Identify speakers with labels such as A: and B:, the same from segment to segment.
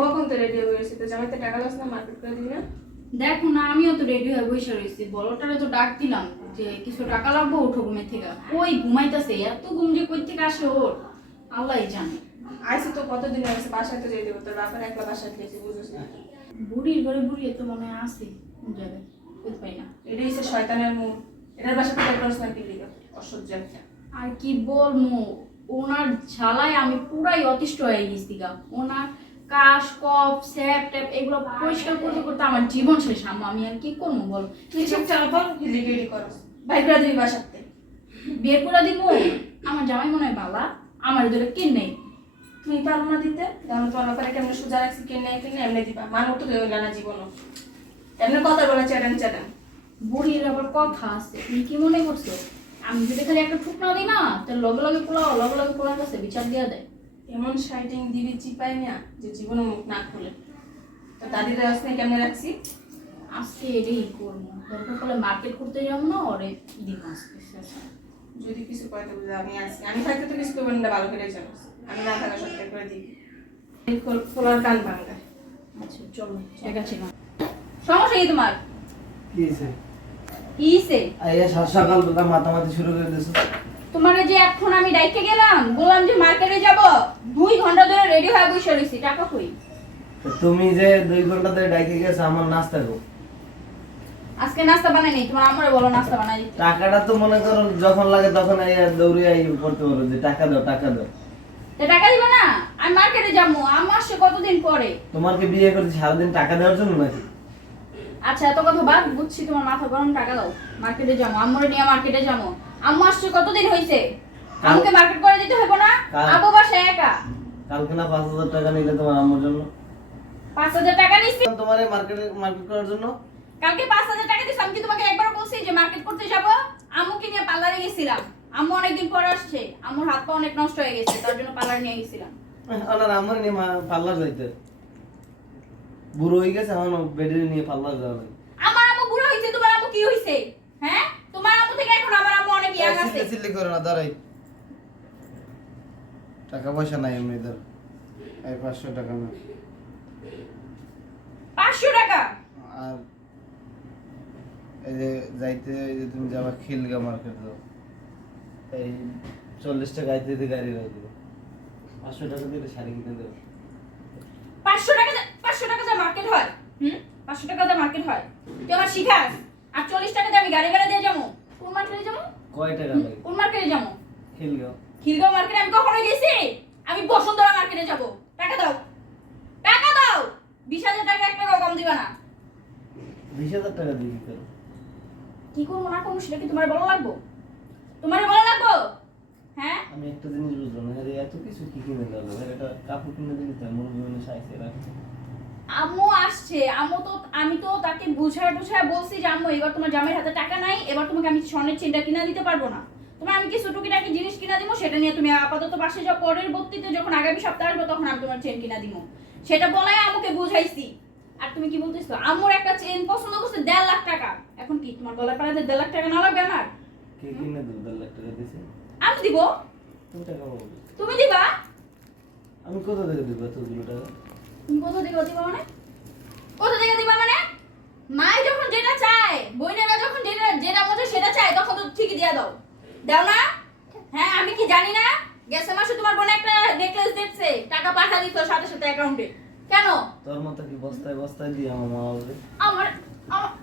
A: কখন তো রেডি হয়ে গেছি? তো জামাইতে টাকা লাস না মার্কেট করে দিবি। না
B: দেখো না আমিও তো রেডি হয়ে বসে রয়েছি। বড়টারে তো ডাক দিলাম যে কিছু টাকা লাগবো ওঠো ঘুমের থেকে। ওই ঘুমাইতেছে? এত ঘুম যে কই থেকে আসে ওর? আল্লাহ জানে।
A: আইসি তো কতদিন হয়েছে বাসায় তো যেতে দেবো তোর বাবার একলা বাসায় খেয়েছি বুঝিস না।
B: বুড়ির ঘরে বুড়ি তো মনে হয় আছে? কোন জায়গায়? বুঝতে পাই না।
A: এটা হচ্ছে শয়তানের মুখ এটার বাসা থেকে করছ না কিনলি অসহ্য একটা।
B: আর কি বলব? ওনার ঝালায় আমি পুরাই অতিষ্ঠ হয়ে গেছি গা। ওনার কাশ কপ স্যাপ ট্যাপ এগুলো পরিষ্কার করতে করতে আমার জীবন শেষ। আম্মু আমি আর কি করব বলো?
A: তুই চুপচাপ বল হিলি গিলি করস। বাইক করে দিবি বাসাতে
B: বিয়ে করে দিব? আমার জামাই মনে হয় বালা। আমার ধরে কে নেই?
A: তুমি পারো না দিতে? যেমন তোমার ব্যাপারে কেমন সোজা রাখছি কিনে কিনে এমনি দিবা। মান তো হইল না জীবনও। এমনি কথা বলা চ্যাটান চ্যাটান
B: বুড়ির আবার কথা আছে। তুমি কি মনে করছ? আমি যদি খালি একটা ঠুক না দিই না তাহলে লগে লগে পোলাও লগে লগে পোলার কাছে বিচার দিয়ে দেয়।
A: এমন সাইটিং দিবি চিপাই না যে জীবনে মুখ না খুলে। তো দাদির রাস্তায় কেমনে রাখছি?
B: আজকে এটাই করব। দরকার পড়লে মার্কেট করতে যাব না ওরে দিব আজকে
A: যদি কিছু কয়তে বুঝে আমি আছি আমি থাকতে তো কিছু করবেন না ভালো করে জানো। আমি না থাকা সত্ত্বে করে দিই। খোলার কান ভাঙা
B: আচ্ছা চলো ঠিক আছে। সমস্যা কি তোমার?
C: কি হয়েছে?
B: কি?
C: আইয়া সাত সকাল বেলা মাতামাতি শুরু করে দিছো
B: তোমার যে এখন আমি ডাইকে গেলাম বললাম যে মার্কেটে যাব। দুই ঘণ্টা ধরে রেডি হয়ে বসে রয়েছি টাকা কই?
C: তুমি যে দুই ঘণ্টা ধরে ডাইকে গেছো আমার নাস্তা গো
B: আজকে নাস্তা বানাই নেই তোমার আমারে বলো নাস্তা বানাই।
C: টাকাটা তো মনে করো যখন লাগে তখন আইয়া দৌড়ে আই করতে পারো যে টাকা দাও টাকা দাও।
B: তো টাকা দিবে না? আমি মার্কেটে যাব আমার আসছে কতদিন পরে?
C: তোমাকে বিয়ে করেছি সারাদিন টাকা দেওয়ার জন্য নাকি?
B: আচ্ছা এত কথা বাদ বুঝছি তোমার মাথা গরম টাকা দাও। মার্কেটে যাব আম্মুরে নিয়ে মার্কেটে যাব। আম্মু আসছে কতদিন হয়েছে আমাকে মার্কেট করে দিতে হবে না? আব্বু বাসায় একা?
C: কালকে না পাঁচ হাজার টাকা নিলে তোমার আম্মুর জন্য।
B: পাঁচ হাজার টাকা নিচ্ছি
C: তোমার মার্কেটে মার্কেট করার জন্য।
B: কালকে পাঁচ হাজার টাকা দিচ্ছি আমি কি তোমাকে একবার বলছি যে মার্কেট করতে যাব? আম্মুকে নিয়ে পার্লারে গেছিলাম। আম্মু অনেকদিন পরে আসছে। আম্মুর হাত পা অনেক নষ্ট হয়ে গেছে তার জন্য পার্লারে নিয়ে গেছিলাম।
C: ওনার আমার নিয়ে পার্লার যাইতে। বুড়ো হয়ে গেছে এখন বেডে নিয়ে পার্লার যাওয়া
B: আমার আম্মু বুড়ো হয়েছে তোমার আম্মু কি হয়েছে হ্যাঁ তোমার আম্মু থেকে এখন আমার আম্মু অনেক ইয়াং আছে।
C: চিল্লি চিল্লি করো না দাঁড়াই। টাকা পয়সা নাই এমনি ধর। এই পাঁচশো টাকা না।
B: পাঁচশো টাকা?
C: আর এই যে যাইতে এই যে তুমি যাবা খিলগা মার্কেট যাও এই চল্লিশ টাকা আইতে দিতে গাড়ি রাখি দেবো। পাঁচশো টাকা দিলে শাড়ি কিনে দেবো।
B: পাঁচশো টাকা পাঁচশো টাকা দিয়ে মার্কেট হয় হুম? পাঁচশো টাকা দিয়ে মার্কেট হয়। তুই আমার শিখাস আর চল্লিশ টাকা দিয়ে আমি গাড়ি ভাড়া দিয়ে যাব?
C: কয় টাকা লাগে?
B: কোন মার্কেটে যাব?
C: খিলগাঁও।
B: খিলগাঁও মার্কেটে আমি কখনো গেছি? আমি বসুন্ধরা মার্কেটে যাব। টাকা দাও। টাকা দাও। বিশ হাজার টাকা এক টাকাও কম দিবা না।
C: বিশ হাজার টাকা দিয়ে কি করো
B: কি করব না করব সেটা কি তোমার ভালো লাগবো? তোমার ভালো লাগবো? হ্যাঁ?
C: আমি একটা জিনিস বুঝলাম না এত কিছু কি কিনে দিল এটা কাপড় কিনে দিলে তার মুরগি মানে সাইছে রাখছে
B: আম্মু আসছে। আম্মু তো আমি তো তাকে বুঝায় বুঝায় বলছি যে আম্মু এবার তোমার জামাইয়ের হাতে টাকা নাই এবার তোমাকে আমি স্বর্ণের চেনটা কিনা দিতে পারব না। তোমার আমি কিছু টুকিটাকি জিনিস কিনা দিব? সেটা নিয়ে তুমি আপাতত পাশে যাও। পরের বর্তিতে যখন আগামী সপ্তাহে আসব তখন আমি তোমার চেন কিনা দিব। সেটা বলাই আমাকে বুঝাইছি। আর তুমি কি বলতেছো? আম্মুর একটা চেন পছন্দ করছে দেড় লাখ টাকা। এখন কি তোমার গলায় পাড়াতে দেড় লাখ টাকা না লাগবে আমার?
C: কে কিনে দিল দেড় লাখ টাকা দিয়েছে
B: আমি দিব।
C: তুমি
B: দিবা?
C: আমি কোথা থেকে দিব এতগুলো টাকা?
B: তুমি কোথা থেকে দিবা মানে? কোথা থেকে দিবা মানে? মাই যখন যেটা চায় বোনেরা যখন যেটা যেটা মনে সেটা চায় তখন তো ঠিকই দিয়ে দাও। দাও না? হ্যাঁ আমি কি জানি না? গেছে মাসে তোমার বোন একটা নেকলেস দেখছে টাকা পাঠা দিত সাথে সাথে অ্যাকাউন্টে কেন?
C: তোর মতো কি বস্তায় বস্তায় দিয়ে আমার মা বলবে?
B: আমার আমার-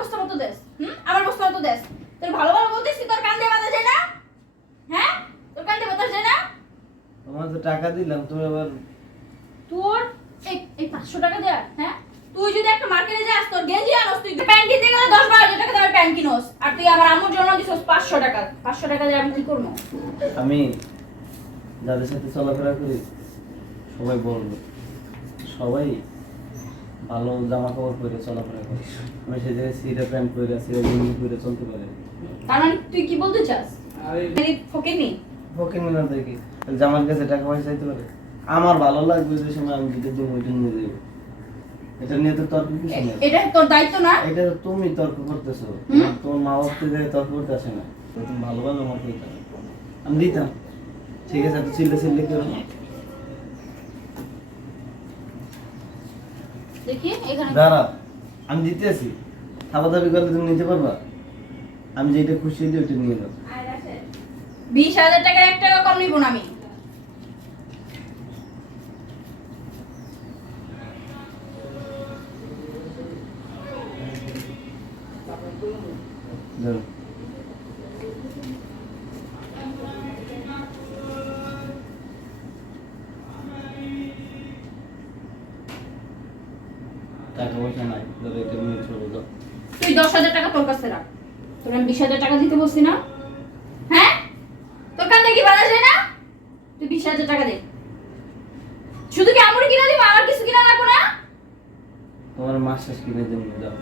B: বস্তা মতো দেশ হুম? আমার বস্তা মতো দেশ। তোর ভালো ভালো বলতেছি তোর কান দিয়ে বাতা যায় না? হ্যাঁ? তোর কান দিয়ে যায় না?
C: তোমার তো টাকা দিলাম তুমি আবার
B: তোর এই পাঁচশো টাকা দেয়া হ্যাঁ? তুই যদি একটা মার্কেটে যাস তোর গেঞ্জি আনস তুই। প্যান্ট কিনতে গেলে দশ বারো হাজার টাকা দামের প্যান্ট কিনোস। আর তুই আমার আম্মুর জন্য দিছস পাঁচশো টাকা। পাঁচশো টাকা দিয়ে আমি কি করব?
C: আমি যাদের সাথে চলাফেরা করি সবাই বলবে সবাই ভালো জামা কাপড় পরে চলাফেরা করে। আমি সেই জায়গায় সিরা প্যান্ট পরে সিরা গেঞ্জি পরে চলতে পারে।
B: তার মানে তুই কি বলতে চাস? ফকিনি
C: ওকে না দেখি। জামার কাছে টাকা পয়সা চাইতে পারে? আমার ভালো লাগবে যে সময় আমি যেটা দিব ওইটা নিয়ে যাব এটা নিয়ে তো তর্ক কিছু নেই
B: এটা তোর দায়িত্ব না?
C: এটা তুমি তর্ক করতেছো? তোমার মা বাপ থেকে তর্ক করতে আসে না। তো তুমি ভালোভাবে আমাকে দিতে হবে। আমি দিতাম। ঠিক আছে তো চিল্লে চিল্লে করো না।
B: দেখি এখানে
C: দাঁড়া আমি দিতে আছি থাবা দাবি করলে তুমি নিতে পারবা? আমি যেটা খুশি দিই ওইটা নিয়ে যাও
B: বিশ হাজার টাকা এক টাকা কম নিব না আমি
C: ধরো টাকা পয়সা নাই ধরো এটা নিয়ে চলে যাও।
B: তুই দশ হাজার টাকা তোর কাছে রাখ। তোর আমি বিশ হাজার টাকা দিতে বলছি না। হ্যাঁ? তোর কান দেখি বাধা যায় না? তুই বিশ হাজার টাকা দে। শুধু কি আমুরি কিনা দিব? আমার কিছু কিনা লাগবো না?
C: তোমার মাস শেষ কিনে যাও।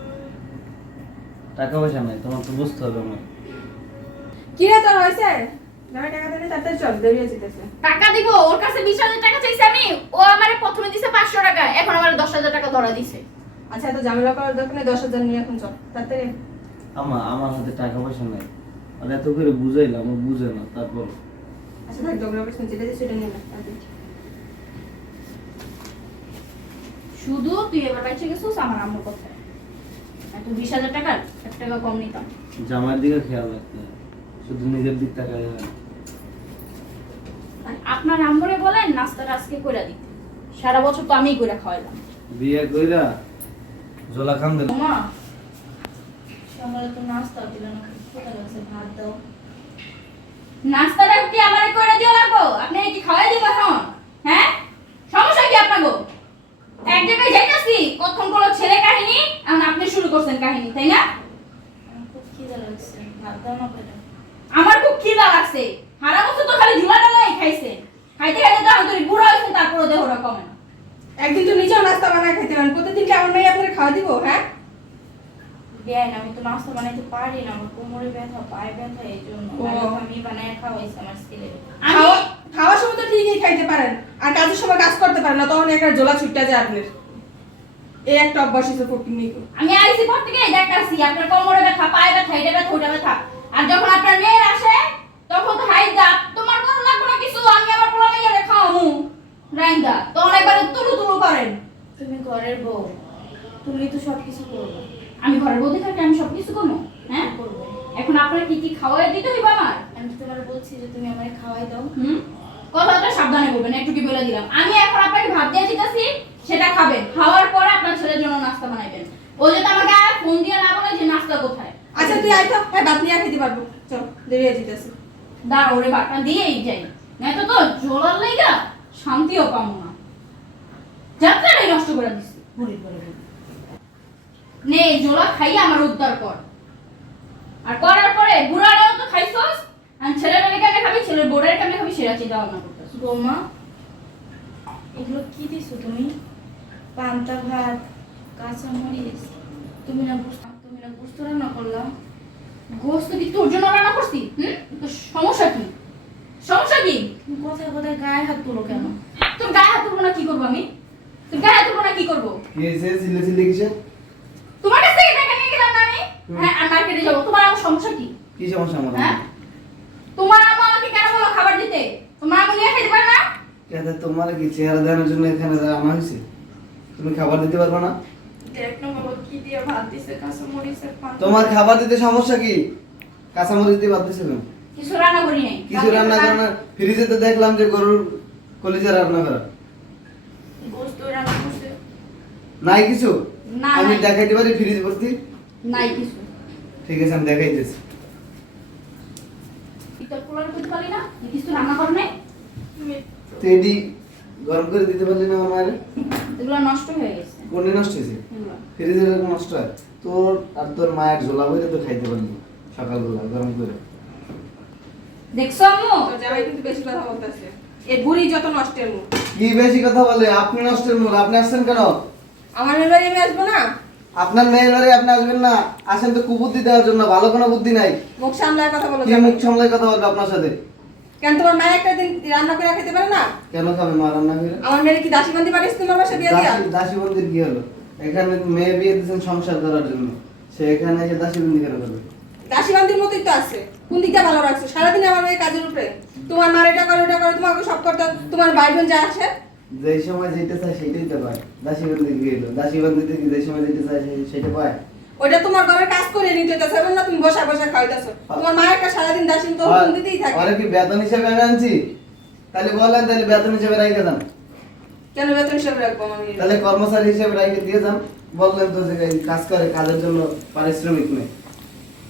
C: টাকা পয়সা নাই তোমার তো বুঝতে হবে আমার
A: কি রে তোর হয়েছে? টাকা দিলে তাড়াতাড়ি চল বেরিয়ে যেতেছে।
B: টাকা দিব ওর কাছে বিশ হাজার টাকা চাইছি আমি। ও আমারে প্রথমে দিছে পাঁচশো টাকা এখন আমার দশ হাজার টাকা ধরা দিছে।
A: আচ্ছা এত ঝামেলা করার দরকার নেই দশ হাজার নিয়ে এখন চল তাড়াতাড়ি
C: আমা আমার হাতে টাকা পয়সা নাই। আর এত করে বুঝাইলাম ও বুঝে না তারপর।
A: আচ্ছা থাক যেটা দিচ্ছি সেটা নিয়ে নে,
B: শুধু তুই এবার বাইচে গেছিস আমার আম্মুর আর তুই বিশ হাজার টাকার এক টাকা কম নিতাম।
C: জামার দিকে খেয়াল রাখতে শুধু নিজের দিক তাকাই হয়।
B: আপনার আম্মুরে বলেন নাস্তাটা আজকে করে দিতে। সারা বছর তো আমিই করে খাওয়াইলাম।
C: বিয়ে কইরা জোলা খান দিল
A: মা, সকালে তো নাস্তা দিল না কোথা লাগছে, ভাত দাও।
B: নাস্তাটা কি আমারে করে দিও লাগবো? আপনি কি খাওয়াই দিব এখন? হ্যাঁ? সমস্যা কি আপনাগো? এক জায়গায় যাইতাছি কতক্ষণ কোনো ছেলে কাহিনী, এখন আপনি শুরু করছেন কাহিনী, তাই না
A: আমার খুব খিদে লাগছে ভাত দাও না পেটে
B: আমার খুব খিদা লাগছে সারা বছর তো খালি ঝুলা ডালাই খাইছে খাইতে খাইতে তো আমি বুড়ো হয়েছে তারপরে দেহটা কমে না
A: একদিন তো নিজেও নাস্তা বানায় খেতে পারেন কি আপনার খাওয়া দিব হ্যাঁ?
D: আমি তো নাস্তা বানাইতে পারি না আমার কোমরে ব্যথা পায়ে ব্যথা এই জন্য। আমি খাওয়াইছি আমার ছেলে।
A: খাওয়ার সময় তো ঠিকই খাইতে পারেন আর কাজের সময় কাজ করতে পারেন না তখন একটা জোলা ছুটটা যায় আপনার। এই একটা অভ্যাস হিসেবে
B: আমি আইসি পর থেকে দেখাচ্ছি আপনার কোমরে ব্যথা পায়ে ব্যথা এটা ব্যথা ওটা ব্যথা। আর যখন আপনার মেয়ের আসে তখন তো হাই তোমার কোনো লাগবে না কিছু আমি আমার পোলা মেয়েরে খাওয়ামু রাইন্দা তখন একবার তুলু তুলু করেন
D: তুমি ঘরের বউ তুমি তো সব কিছু করবে।
B: আমি ঘরের বলতে থাকি আমি সব কিছু করব? হ্যাঁ?
D: করব।
B: এখন আপনার কি কি খাওয়াই দিতে হইব আমার?
D: আমি তো তোমার বলছি যে তুমি আমাকে খাওয়াই দাও।
B: হুম? কথাটা সাবধানে বলবেন একটু কি বলে দিলাম। আমি এখন আপনাকে ভাত দিয়ে দিতেছি সেটা খাবেন। খাওয়ার পরে আপনার ছেলের জন্য নাস্তা বানাইবেন। ও যদি আমাকে আর ফোন দিয়ে না বলে যে নাস্তা কোথায়?
A: আচ্ছা তুই আয় তো হ্যাঁ ভাত নিয়ে খেতে পারব। চল দেরি হয়ে যেতেছে।
B: দাঁড় ওরে বাটা দিয়েই যাই। নয়তো তো জোলার লেগা শান্তিও পাবো না। যাত্রাটাই নষ্ট করে দিছি। করে বুড়ি। নে জোলা খাইয়ে আমার উদ্ধার কর। আর করার পরে বুড়ারাও তো খাইছস? আর ছেলেটারে কেমনে খাবি ছেলের বোর্ডের কেমনে খাবি সেটা চিন্তা ভাবনা করতেছ।
D: বৌমা এগুলো কি দিছো তুমি? পান্তা ভাত কাঁচা মরিচ। তুমি না বুঝতে তুমি না বুঝতে রান্না করলাম।
B: গোস্ত কি তোর জন্য রান্না করছি? হুম? তো সমস্যা কি? সমস্যা কি?
D: কোথায় কোথায় গায়ে হাত তুলো কেন?
B: তোর গায়ে হাত তুলবো না কি করব আমি? তোর গায়ে হাত তুলবো না কি করব?
C: কি হয়েছে চিল্লে চিল্লে কিসে
B: তোমার কাছ থেকে টাকা নিয়ে গেলাম না আমি হ্যাঁ আর মার্কেটে যাব। তোমার আমার সমস্যা কি?
C: কি সমস্যা আমার
B: হ্যাঁ? তোমার আম্মু আমাকে কেন বলো খাবার দিতে? তোমার আম্মু নিয়ে খেতে পারে না?
C: কেন তোমার কি চেহারা দেওয়ার জন্য এখানে আনা হয়েছে? তুমি খাবার দিতে পারবে না?
D: দেখ না বাবা কি দিয়ে ভাত দিছে? কাঁচা মরিচের পান্তা।
C: তোমার খাবার দিতে সমস্যা কি? কাঁচামরিচ দিয়ে বাদ দিছে কেন?
B: কিছু রান্না করি নাই।
C: কিছু রান্না করে না ফ্রিজে তো দেখলাম যে গরুর কলিজা রান্না করা।
D: গোস্ত রান্না করছে।
C: নাই কিছু? আমি দেখাইতে পারি ফ্রিজ ভর্তি?
B: নাই কিছু।
C: ঠিক আছে আমি
B: পিতল কুলার করতে পারি না? কিছু রান্না কর নাই
C: তেডি গরম করে দিতে পারলি না আমার মায়ের?
B: এগুলো নষ্ট হয়ে গেছে।
C: কোনটি নষ্ট হয়েছে?
B: এগুলো।
C: ফ্রিজে এরকম নষ্ট হয়? তোর আর তোর মায়ের ঝোলা বইরে তো খাইতে পারলি সকালবেলা গরম করে।
B: দেখছ আম্মু?
A: জামাই কিন্তু বেশি কথা বলতেছে। এই বুড়ি যত নষ্টের মুখ।
C: কি বেশি কথা বলে? আপনি নষ্টের মূল আপনি আসছেন কেন?
A: আমার মেয়ের আমি আসব না?
C: আপনার মেয়ের বাড়ি আপনি আসবেন না আসেন তো কুবুদ্ধি দেওয়ার জন্য ভালো কোনো বুদ্ধি নাই।
A: মুখ সামলায় কথা বলো
C: কি মুখ সামলাই কথা বলবে আপনার সাথে?
A: কেন তোমার মায়ের একটা দিন রান্না করে খেতে পারে না?
C: কেন খাবে মা রান্না করে?
A: আমার মেয়ের কি দাসী বান্দি পারিস তোমার বাসা বিয়ে দিয়া?
C: দাসী দাসী বন্দির কি হলো? এখানে মেয়ে বিয়ে দিয়েছেন সংসার করার জন্য। সে এখানে এসে দাসী বন্দি কেন করবে
A: দাসী বান্দির মতোই তো আছে। কোন দিকটা ভালো রাখছো? সারাদিন আমার মেয়ে কাজের উপরে। তোমার মা এটা করে ওটা করে তোমাকে সব করতে তোমার ভাই বোন যা আসে
C: যেই সময় যেতে চায় সেটাই তো পায়। দাসীবন্দি গেল দাসীবন্দি থেকে যে সময় সে- সেটা পায়।
A: ওইটা তোমার ঘরের কাজ করে নিতে না তুমি বসা বসা খাইতেছো তোমার মায়ের কাছে সারাদিন দাসিন তো হুকুম দিতেই থাকে।
C: আরে কি বেতন হিসেবে আনছি? তাহলে বলেন তাহলে বেতন হিসেবে রাখে
A: কেন বেতন হিসাবে রাখব আমি?
C: তাহলে কর্মচারী হিসেবে রাখে দিয়ে যান। বললেন তো যে কাজ করে কাজের জন্য পারিশ্রমিক নেই।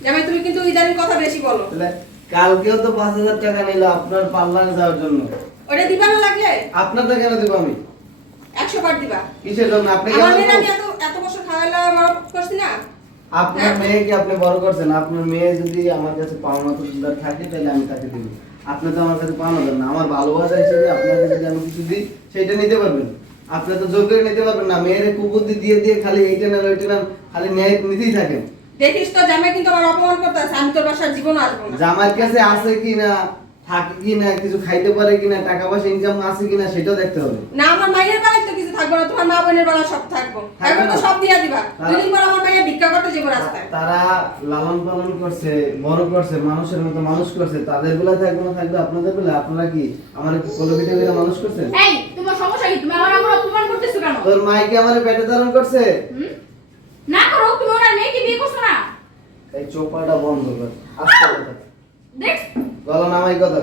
A: জামাই তুমি কিন্তু ইদানিং কথা বেশি বলো।
C: তাহলে কালকেও তো পাঁচ হাজার টাকা নিল আপনার পার্লারে যাওয়ার জন্য।
A: ওটা দিবা না লাগলে?
C: আপনার তো কেন দেবো আমি?
A: একশো বার দিবা।
C: কিসের জন্য? আপনি কেন
A: আমার মেয়ে আমি? এত এত বছর খাওয়াইলা বড় করছি না।
C: আপনার
A: হ্যাঁ।
C: মেয়েকে আপনি বড় করছেন। আপনার মেয়ে যদি আমার কাছে পাওনা তো থাকে তাহলে আমি তাকে দিব। আপনি তো আমার কাছে পাওনা দেন না। আমার ভালোবাসা হিসেবে আপনাকে যদি আমি কিছু দিই সেটা নিতে পারবেন। আপনি তো যোগ্য নিতে পারবেন না। মেয়ের কুবুদ্ধি দিয়ে দিয়ে খালি এইটা নেন ওইটা নেন খালি ন্যায় নিতেই থাকেন
A: দেখিস তো জামাই কিন্তু আমার অপমান করতেছে। আমি তোর বাসার জীবন আসব না।
C: জামার কাছে আছে কি না থাকে কি না কিছু খাইতে পারে কিনা টাকা পয়সা ইনকাম আছে কি না সেটাও দেখতে হবে।
A: না আমার মায়ের বেলায় তো কিছু থাকব না তোমার মা বোনের বেলা সব থাকব। এখন তো সব দিয়া দিবা।
C: তারা-
A: দুদিন পর আমার মাইয়া ভিক্ষা করতে যাব রাস্তায়।
C: তারা লালন পালন করছে বড় করছে মানুষের মতো মানুষ করছে তাদের বেলা থাকবে না থাকবে আপনাদের বেলা আপনারা কি আমার কি কোলো পিঠে করে মানুষ করছেন?
B: এই তোমার সমস্যা কি? তুমি আমার আমার অপমান করতেছো কেন?
C: তোর মাইকে আমার পেটে ধারণ করছে?
B: হুম? না করো তুমি ওনার মেয়েকে বিয়ে করছ না?
C: এই চোপাটা বন্ধ কর। আস্তে কথা।
B: দেখ
C: গলা নামাই কথা।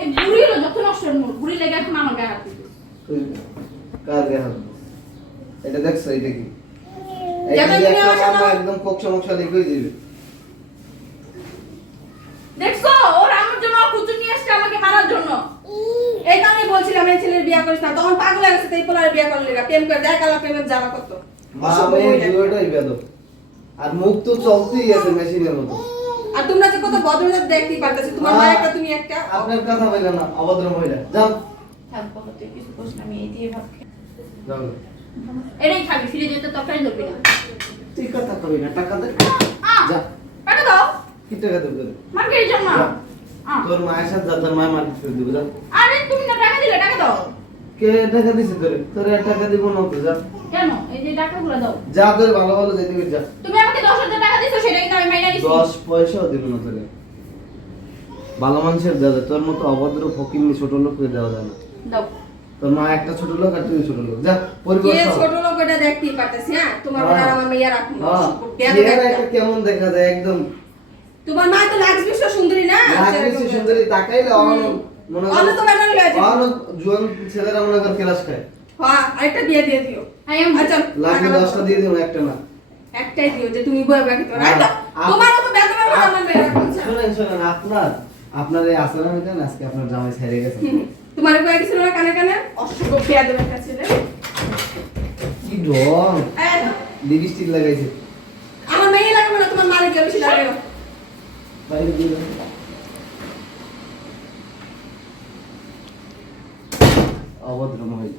B: এই বুড়ি হলো যত নষ্ট মোর বুড়ি লেগে এখন আমার গায়ে হাত
C: কার গায়ে হাত এটা দেখছ এটা কি? একদম কোক সমস্যা লিখেই দিবে?
B: দেখছ ওর আমার জন্য নিয়ে আসছে আমাকে মারার জন্য।
A: এই কারণে বলছিলাম এই ছেলের বিয়া করিস না। তখন পাগল হয়ে গেছে এই পোলার বিয়া করলে প্রেম করে দেখ আলা প্রেমের জ্বালা করতো
C: মা মেয়ে। দুটোই বেদক। আর মুখ তো চলতেই আছে মেশিনের মতো।
A: আর তোমরা যে কত ভদ্রতা দেখতেই পারতেছো তোমার
C: মা,
A: মা একটা তুমি একটা
C: আপনার কথা বললেন না অভদ্র মহিলা। যান
D: থাক বাবা তুই কিছু করিস না আমি এই দিয়ে খাই।
C: যাও।
B: এটাই খাবি ফিরে যেতে তরকারি ধরবি না।
C: তুই কথা কবি না টাকা দে। যা।
B: টাকা দাও।
C: কি টাকা দেবে?
B: মার্কেটের জন্য
C: তোর মায়ের সাথে যা তোর মায়ের মাটি ফেলে দেবো যা।
B: আরে তুমি না টাকা দিলে টাকা দাও।
C: কে টাকা দিছে তোরে? তোর টাকা দিব না তো যা।
B: কেন? এই যে টাকাগুলো দাও।
C: যা তোর ভালো ভালো যেতে যা।
B: তুমি আমাকে দশ হাজার টাকা দিছো সেটা কিন্তু আমি মাইনা দিছি
C: দশ পয়সাও দিব না তোরে। ভালো মানুষের দেওয়া যায়। তোর মতো অভদ্র ফকির ছোট লোক দেওয়া যায় না।
B: দাও।
C: তোর মা একটা ছোট লোক আর তুই ছোট লোক। যা পরিবার।
A: ছোট লোক এটা দেখতেই পারতেছি হ্যাঁ? তোমার আর আমার মেয়ে রাখুন।
C: হ্যাঁ, কেমন দেখা যায় একদম।
A: তোমার মা তো বিশ্ব সুন্দরী না?
C: সুন্দরী। তাকাইলে অন মনে
A: অন্য তো ব্যাটারি লয়েছে
C: অন জুয়ান ছেলেরা মনে কর ক্লাস খায়।
A: হ্যাঁ আরেকটা বিয়ে দিয়ে দিও। আচ্ছা
C: দশটা দিয়ে দিও একটা না।
A: একটাই দিও যে তুমি বয়ে বাকি তো।
C: হ্যাঁ।
A: তোমার মতো বেতনের ভাড়া
C: শোনেন শোনেন আপনার আপনার এই আচরণ কেন আজকে আপনার জামাই ছেড়ে গেছে।
A: তোমার কয়ে গেছিল না কানে কানে? অসভ্য বিয়া দেবে ছেলে।
C: কি রং লিপস্টিক লাগাইছে।
A: আমার মেয়ে লাগবে না তোমার মালিক বেশি লাগবে
C: বাইরে দিয়ে দাও। অভদ্র মহিলা।